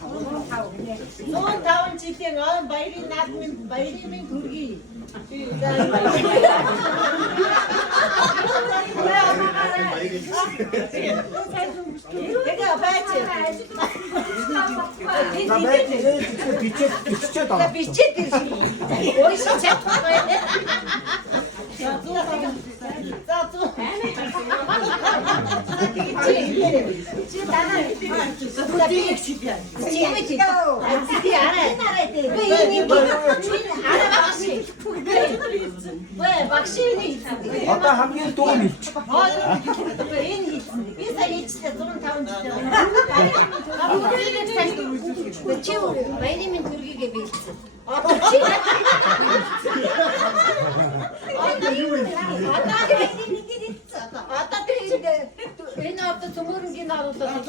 105 жилийн баярын наадмын баярын төргий. Тега байж. бичээд За бичээд ирсэн. Ой шичээд. За зүү. Чи танаа бүдийг чипяа. Чи арай. Вэ багшийн одоо хамгийн дуу хэлж. энэ хийсэн. Би сая хийчихсэн 105 жилийн. Чи баярын төргийгээ бэлдсэн. Одоо чи одоо энэ одоо цөмөрөнгийн наруулаад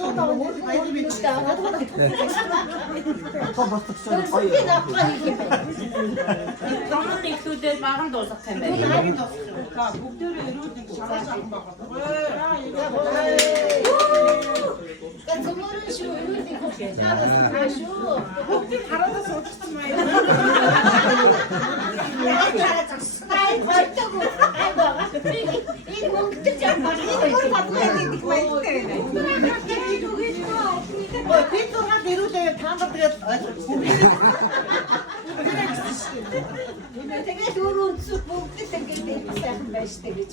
Таман ихлүүдээр баган дуусах юм байна. бүгдөө өрөөдөг шалгаж байгаа. Цөмөрөн шүү өрөөдөг шүү. Бүгд хараадаа суудсан маяг. Ай байтаг ай бага. Энэ мөнгөтэй жаа багын хадгалаад идэх баяртай байна. Ой би тураад ирүүлээ таамаг тэгээд тэгээд дөрөв зүг бүгд тэгээд сайхан байж тээ гэж.